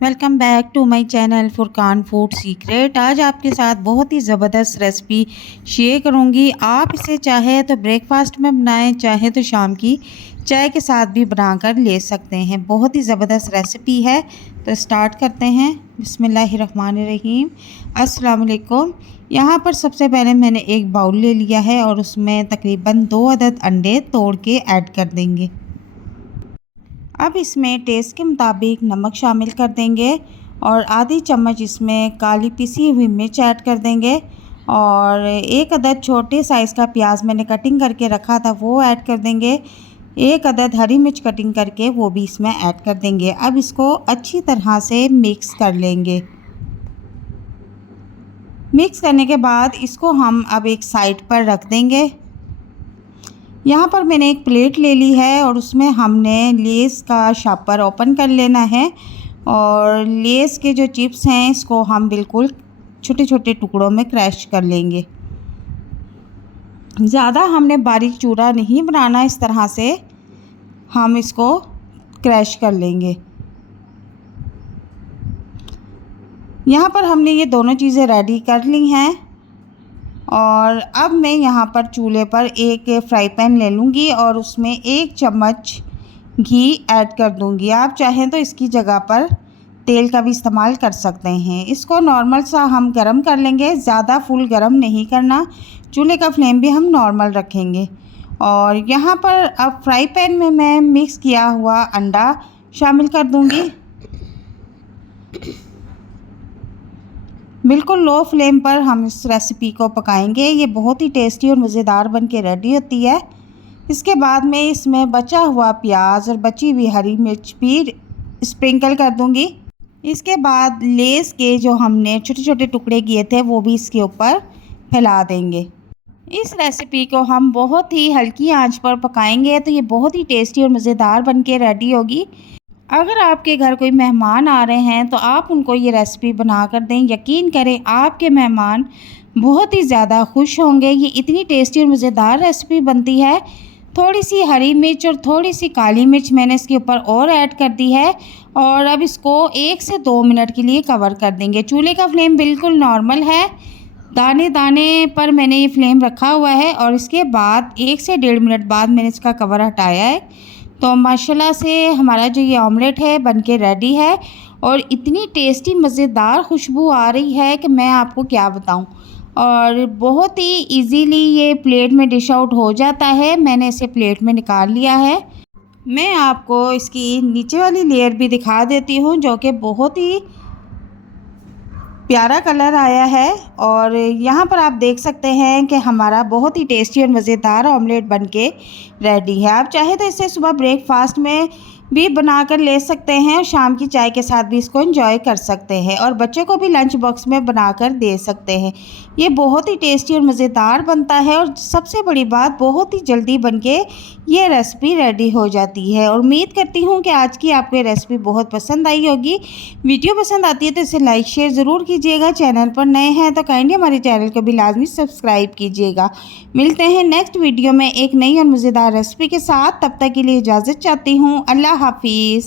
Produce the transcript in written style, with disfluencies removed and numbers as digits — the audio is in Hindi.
Welcome back to my channel Furqan food secret. आज आपके साथ बहुत ही ज़बरदस्त रेसिपी शेयर करूंगी। आप इसे चाहे तो ब्रेकफास्ट में बनाएं, चाहे तो शाम की चाय के साथ भी बनाकर ले सकते हैं। बहुत ही ज़बरदस्त रेसिपी है। तो स्टार्ट करते हैं। बिस्मिल्लाहिर्रहमानिर्रहीम। अस्सलाम वालेकुम। यहाँ पर सबसे पहले मैंने एक बाउल ले लिया है और उसमें तकरीबन 2 अदद अंडे तोड़ के ऐड कर देंगे। अब इसमें टेस्ट के मुताबिक नमक शामिल कर देंगे और आधी चम्मच इसमें काली पिसी हुई मिर्च ऐड कर देंगे और एक अदद छोटे साइज़ का प्याज मैंने कटिंग करके रखा था वो ऐड कर देंगे। एक अदद हरी मिर्च कटिंग करके वो भी इसमें ऐड कर देंगे। अब इसको अच्छी तरह से मिक्स कर लेंगे। मिक्स करने के बाद इसको हम अब एक साइड पर रख देंगे। यहाँ पर मैंने एक प्लेट ले ली है और उसमें हमने लेस का शॉपर ओपन कर लेना है और लेस के जो चिप्स हैं इसको हम बिल्कुल छोटे छोटे टुकड़ों में क्रश कर लेंगे। ज़्यादा हमने बारीक चूरा नहीं बनाना, इस तरह से हम इसको क्रश कर लेंगे। यहाँ पर हमने ये दोनों चीज़ें रेडी कर ली हैं और अब मैं यहाँ पर चूल्हे पर एक फ्राई पैन ले लूँगी और उसमें 1 चम्मच घी ऐड कर दूँगी। आप चाहें तो इसकी जगह पर तेल का भी इस्तेमाल कर सकते हैं। इसको नॉर्मल सा हम गरम कर लेंगे, ज़्यादा फुल गरम नहीं करना। चूल्हे का फ्लेम भी हम नॉर्मल रखेंगे। और यहाँ पर अब फ्राई पैन में मैं मिक्स किया हुआ अंडा शामिल कर दूँगी। बिल्कुल लो फ्लेम पर हम इस रेसिपी को पकाएंगे। ये बहुत ही टेस्टी और मज़ेदार बन के रेडी होती है। इसके बाद मैं इसमें बचा हुआ प्याज और बची हुई हरी मिर्च भी स्प्रिंकल कर दूंगी। इसके बाद लेस के जो हमने छोटे छोटे टुकड़े किए थे वो भी इसके ऊपर फैला देंगे। इस रेसिपी को हम बहुत ही हल्की आंच पर पकाएंगे तो ये बहुत ही टेस्टी और मज़ेदार बन के रेडी होगी। अगर आपके घर कोई मेहमान आ रहे हैं तो आप उनको ये रेसिपी बना कर दें। यकीन करें आपके मेहमान बहुत ही ज़्यादा खुश होंगे। ये इतनी टेस्टी और मज़ेदार रेसिपी बनती है। थोड़ी सी हरी मिर्च और थोड़ी सी काली मिर्च मैंने इसके ऊपर और ऐड कर दी है और अब इसको 1 से 2 मिनट के लिए कवर कर देंगे। चूल्हे का फ्लेम बिल्कुल नॉर्मल है, दाने दाने पर मैंने ये फ्लेम रखा हुआ है और इसके बाद 1 से 1.5 मिनट बाद मैंने इसका कवर हटाया है। तो माशाल्लाह से हमारा जो ये ऑमलेट है बनके रेडी है और इतनी टेस्टी मज़ेदार खुशबू आ रही है कि मैं आपको क्या बताऊं। और बहुत ही इजीली ये प्लेट में डिश आउट हो जाता है। मैंने इसे प्लेट में निकाल लिया है। मैं आपको इसकी नीचे वाली लेयर भी दिखा देती हूँ जो कि बहुत ही प्यारा कलर आया है। और यहाँ पर आप देख सकते हैं कि हमारा बहुत ही टेस्टी और मज़ेदार ऑमलेट बनके रेडी है। आप चाहे तो इसे सुबह ब्रेकफास्ट में भी बनाकर ले सकते हैं और शाम की चाय के साथ भी इसको एंजॉय कर सकते हैं और बच्चों को भी लंच बॉक्स में बनाकर दे सकते हैं। ये बहुत ही टेस्टी और मज़ेदार बनता है और सबसे बड़ी बात बहुत ही जल्दी बनके ये रेसिपी रेडी हो जाती है। और उम्मीद करती हूँ कि आज की आपको ये रेसिपी बहुत पसंद आई होगी। वीडियो पसंद आती है तो इसे लाइक शेयर ज़रूर कीजिएगा। चैनल पर नए हैं तो काइंडली हमारे चैनल को भी लाजमी सब्सक्राइब कीजिएगा। मिलते हैं नेक्स्ट वीडियो में एक नई और मज़ेदार रेसिपी के साथ। तब तक के लिए इजाज़त चाहती हूँ। अल्लाह हाफिज़।